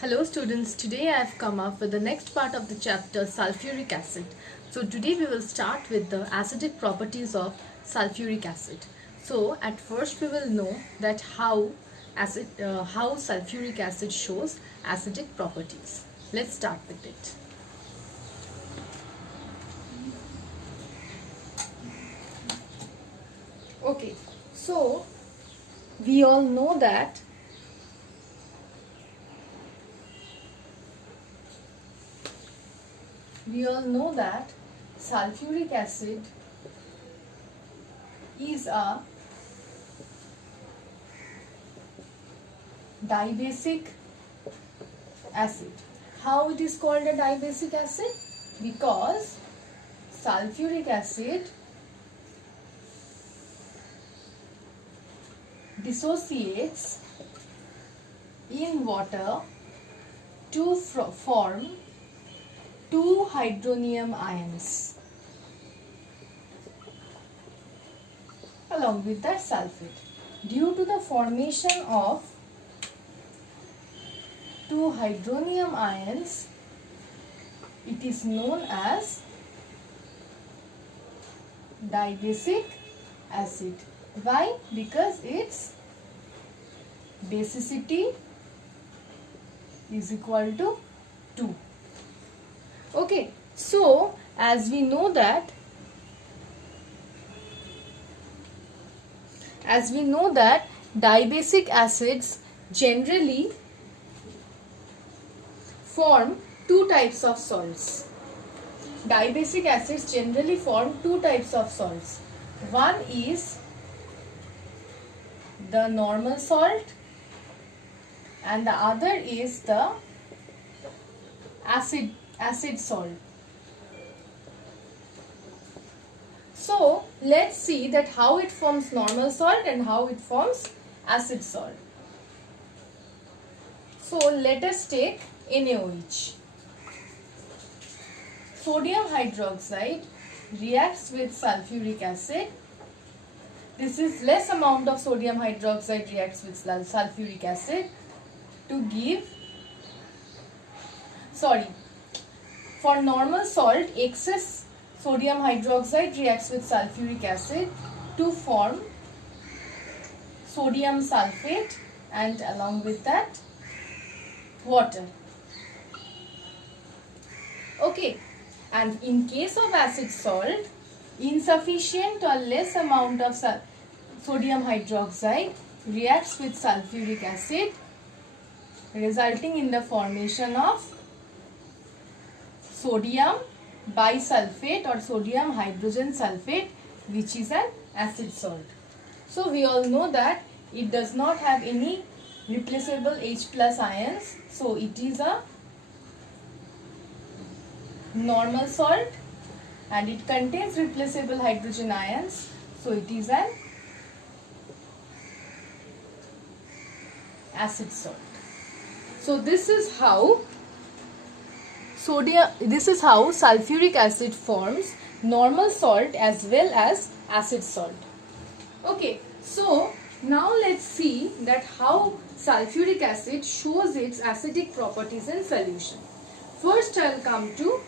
Hello students, today I have come up with the next part of the chapter sulfuric acid. So today we will start with the acidic properties of sulfuric acid. So at first we will know that how sulfuric acid shows acidic properties. Let's start with it. Okay, so we all know that sulfuric acid is a dibasic acid. How it is called a dibasic acid? Because sulfuric acid dissociates in water to form two hydronium ions along with that sulfate. Due to the formation of two hydronium ions, it is known as dibasic acid. Why? Because its basicity is equal to 2. Okay, so as we know that dibasic acids generally form two types of salts. Dibasic acids generally form two types of salts. One is the normal salt and the other is the acid salt. So let's see that how it forms normal salt and how it forms acid salt. So let us take NaOH. Sodium hydroxide reacts with sulfuric acid. This is less amount of sodium hydroxide reacts with sulfuric acid to give, for normal salt, excess sodium hydroxide reacts with sulfuric acid to form sodium sulfate and along with that water. Okay, and in case of acid salt, insufficient or less amount of sodium hydroxide reacts with sulfuric acid, resulting in the formation of sodium bisulfate or sodium hydrogen sulfate, which is an acid salt. So we all know that it does not have any replaceable H plus ions, so it is a normal salt and it contains replaceable hydrogen ions, so it is an acid salt. So this is how sulfuric acid forms normal salt as well as acid salt. Okay, so now let's see that how sulfuric acid shows its acidic properties in solution. First I'll come to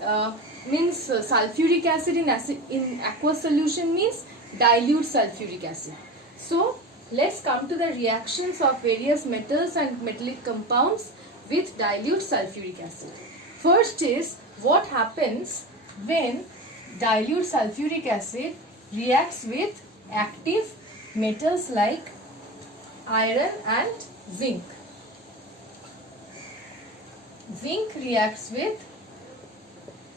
sulfuric acid in aqueous solution means dilute sulfuric acid. So let's come to the reactions of various metals and metallic compounds with dilute sulfuric acid. First is what happens when dilute sulfuric acid reacts with active metals like iron and zinc. Zinc reacts with,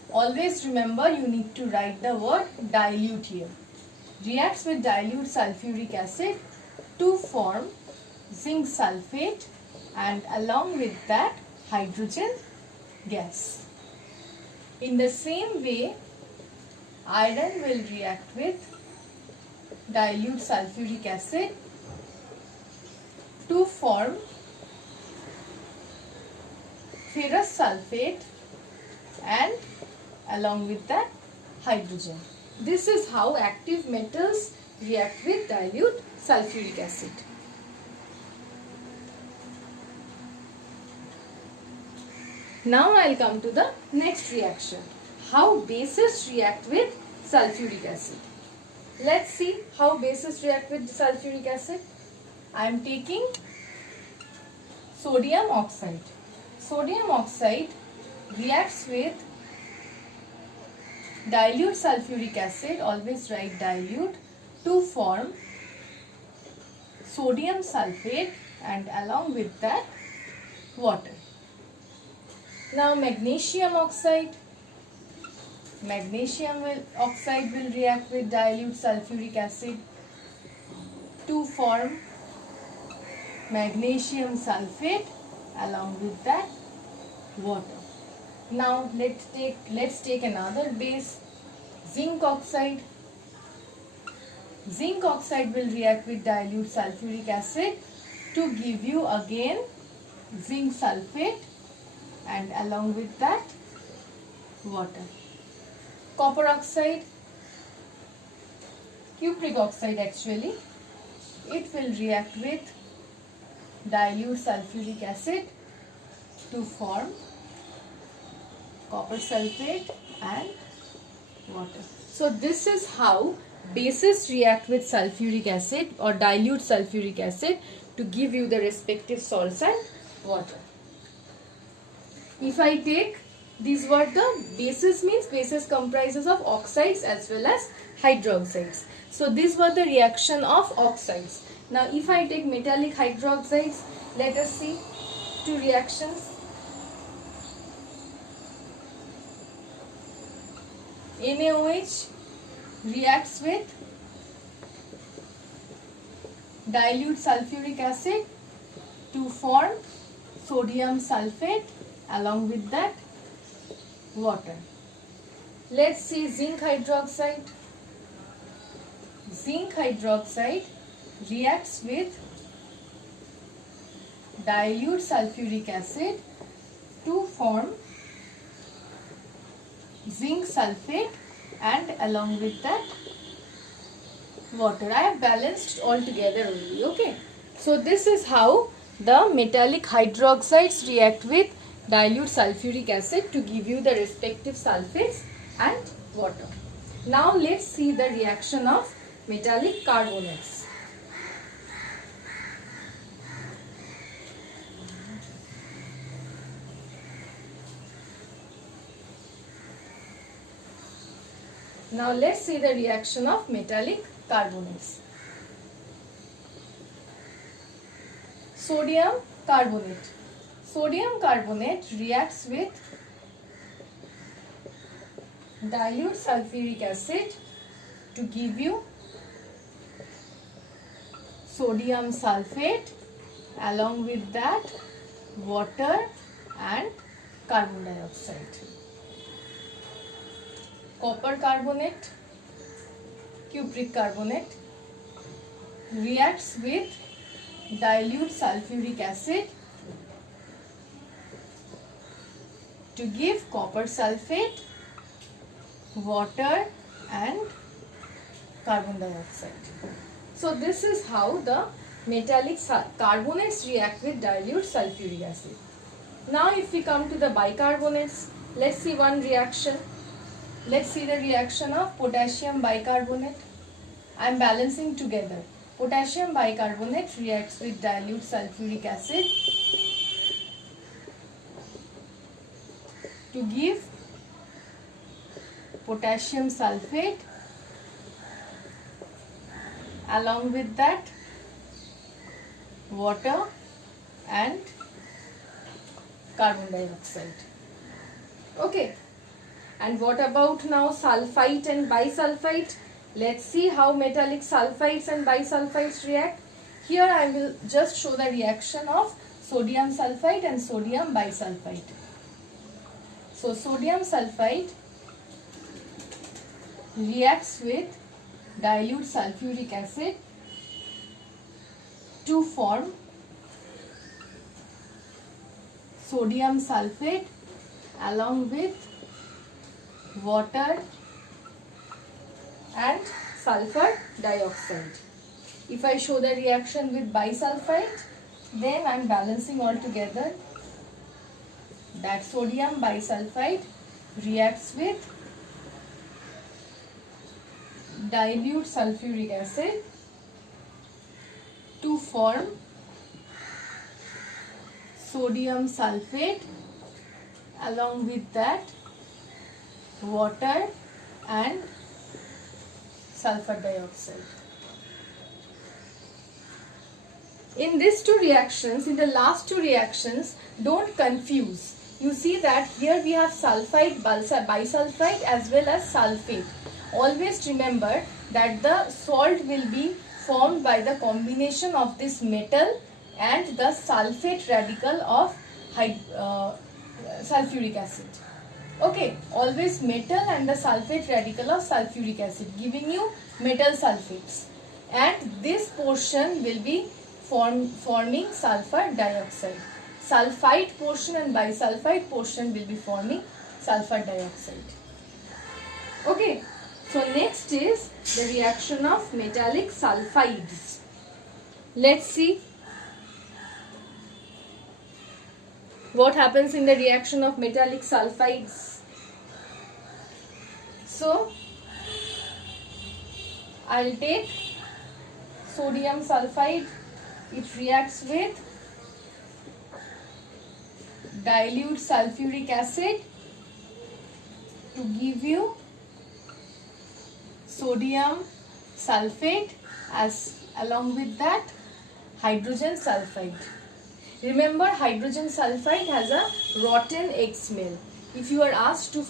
always remember you need to write the word dilute here, reacts with dilute sulfuric acid to form zinc sulfate and along with that hydrogen gas. In the same way, iron will react with dilute sulfuric acid to form ferrous sulfate and along with that hydrogen. This is how active metals react with dilute sulfuric acid. Now I'll come to the next reaction. How bases react with sulfuric acid. Let's see how bases react with sulfuric acid. I am taking sodium oxide. Sodium oxide reacts with dilute sulfuric acid, always write dilute, to form sodium sulfate and along with that water. Now magnesium oxide. Magnesium oxide will react with dilute sulfuric acid to form magnesium sulfate along with that water. Now let's take another base, zinc oxide. Zinc oxide will react with dilute sulfuric acid to give you again zinc sulfate and along with that water. Copper oxide, cupric oxide actually, it will react with dilute sulfuric acid to form copper sulfate and water. So this is how bases react with sulfuric acid or dilute sulfuric acid to give you the respective salts and water. If I take, these were the bases, means bases comprises of oxides as well as hydroxides. So these were the reaction of oxides. Now if I take metallic hydroxides, let us see two reactions. NaOH reacts with dilute sulfuric acid to form sodium sulfate along with that water. Let's see zinc hydroxide. Zinc hydroxide reacts with dilute sulfuric acid to form zinc sulfate and along with that water. I have balanced all together only. Okay. So this is how the metallic hydroxides react with dilute sulfuric acid to give you the respective sulfates and water. Now let's see the reaction of metallic carbonates. Now let's see the reaction of metallic carbonates. Sodium carbonate. Sodium carbonate reacts with dilute sulfuric acid to give you sodium sulfate, along with that water and carbon dioxide. Copper carbonate, cupric carbonate reacts with dilute sulfuric acid to give copper sulfate, water and carbon dioxide. So this is how the metallic carbonates react with dilute sulfuric acid. Now if we come to the bicarbonates, let's see one reaction. Let's see the reaction of potassium bicarbonate. I am balancing together. Potassium bicarbonate reacts with dilute sulfuric acid to give potassium sulfate, along with that water and carbon dioxide. Okay. And what about now sulfite and bisulfite? Let's see how metallic sulfites and bisulfites react. Here I will just show the reaction of sodium sulfite and sodium bisulfite. So sodium sulfite reacts with dilute sulfuric acid to form sodium sulfate along with water and sulfur dioxide. If I show the reaction with bisulfite, then I am balancing all together. that sodium bisulfite reacts with dilute sulfuric acid to form sodium sulfate, along with that water and sulfur dioxide. In these two reactions, in the last two reactions, don't confuse. You see that here we have sulfite, bisulfite as well as sulfate. Always remember that the salt will be formed by the combination of this metal and the sulfate radical of sulfuric acid. Okay, always metal and the sulfate radical of sulfuric acid, giving you metal sulfates. And this portion will be forming sulfur dioxide. Sulfite portion and bisulfite portion will be forming sulfur dioxide. Okay, so next is the reaction of metallic sulfides. Let's see what happens in the reaction of metallic sulfides. So, I'll take sodium sulfide. It reacts with dilute sulfuric acid to give you sodium sulfate, as along with that hydrogen sulfide. Remember, hydrogen sulfide has a rotten egg smell. If you are asked to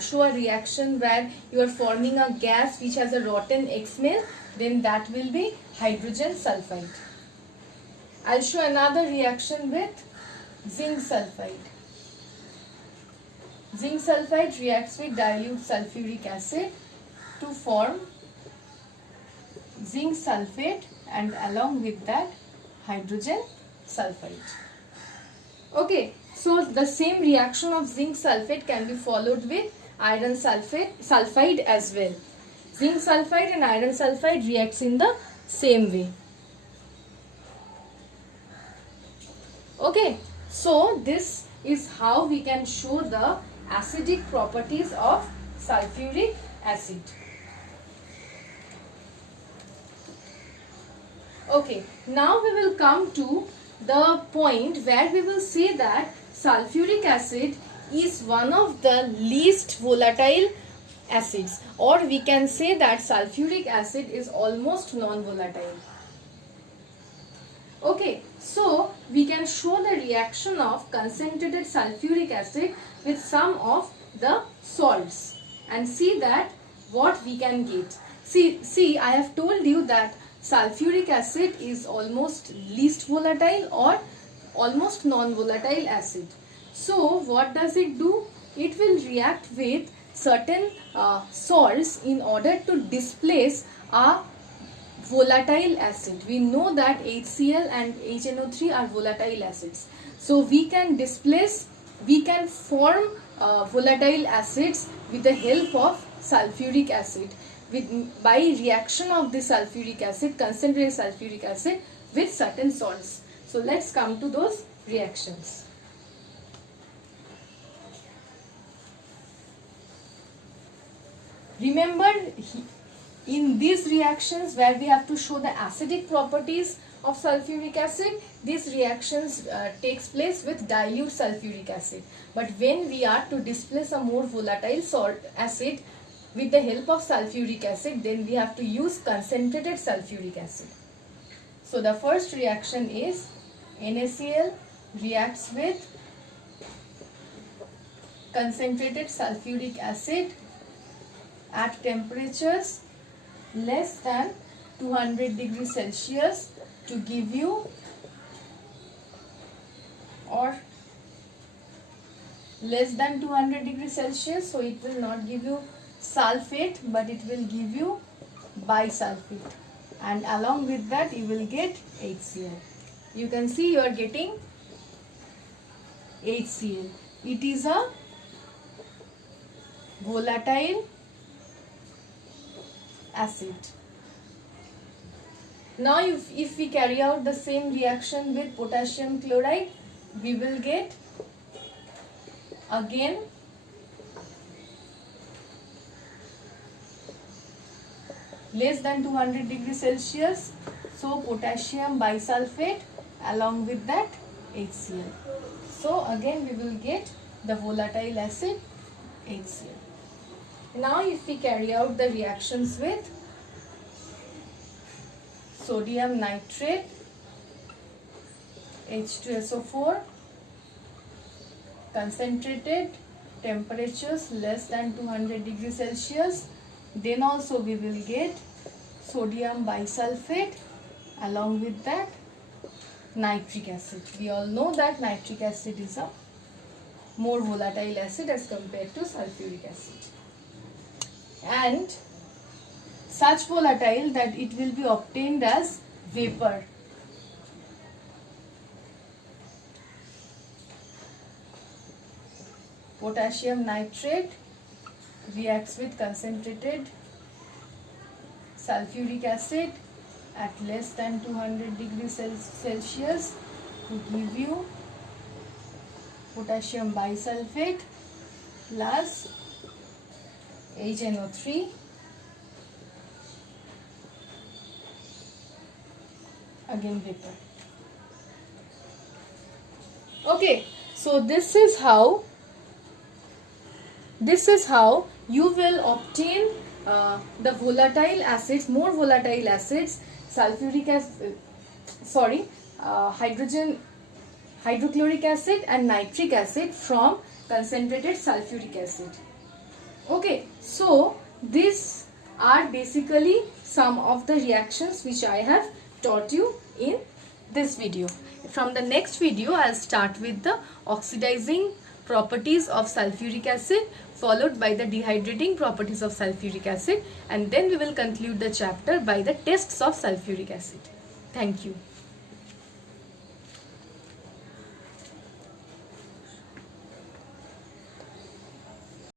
show a reaction where you are forming a gas which has a rotten egg smell, then that will be hydrogen sulfide. I'll show another reaction with zinc sulfide. Zinc sulfide reacts with dilute sulfuric acid to form zinc sulfate, and along with that hydrogen sulfide. Okay, so the same reaction of zinc sulfate can be followed with iron sulfide as well. Zinc sulfide and iron sulfide reacts in the same way. Okay, so this is how we can show the acidic properties of sulfuric acid. Okay, now we will come to the point where we will say that sulfuric acid is one of the least volatile acids, or we can say that sulfuric acid is almost non-volatile. Okay, so we can show the reaction of concentrated sulfuric acid with some of the salts and see that what we can get. See, I have told you that sulfuric acid is almost least volatile or almost non-volatile acid. So what does it do? It will react with certain salts in order to displace a volatile acid. We know that HCl and HNO3 are volatile acids. So we can form volatile acids with the help of sulfuric acid by reaction of the sulfuric acid, concentrated sulfuric acid with certain salts. So let's come to those reactions. Remember, in these reactions where we have to show the acidic properties of sulfuric acid, these reactions takes place with dilute sulfuric acid. But when we are to displace a more volatile acid with the help of sulfuric acid, then we have to use concentrated sulfuric acid. So the first reaction is NaCl reacts with concentrated sulfuric acid at temperatures less than 200 degrees Celsius to give you, or less than 200 degrees Celsius, so it will not give you sulfate but it will give you bisulfate, and along with that you will get HCl. You can see you are getting HCl. It is a volatile acid. Now if we carry out the same reaction with potassium chloride, we will get Again, less than 200 degrees Celsius, so potassium bisulfate along with that HCl. So again we will get the volatile acid HCl. Now if we carry out the reactions with sodium nitrate H2SO4, concentrated, temperatures less than 200 degrees Celsius, then also we will get sodium bisulfate along with that nitric acid. We all know that nitric acid is a more volatile acid as compared to sulfuric acid, and such volatile that it will be obtained as vapor. Potassium nitrate reacts with concentrated sulfuric acid at less than 200 degrees Celsius to give you potassium bisulfate plus HNO3 again vapor. Okay, so this is how you will obtain the volatile acids, more volatile acids, sulfuric acid, hydrochloric acid and nitric acid from concentrated sulfuric acid. Okay, so these are basically some of the reactions which I have taught you in this video. From the next video, I'll start with the oxidizing properties of sulfuric acid, followed by the dehydrating properties of sulfuric acid, and then we will conclude the chapter by the tests of sulfuric acid. Thank you.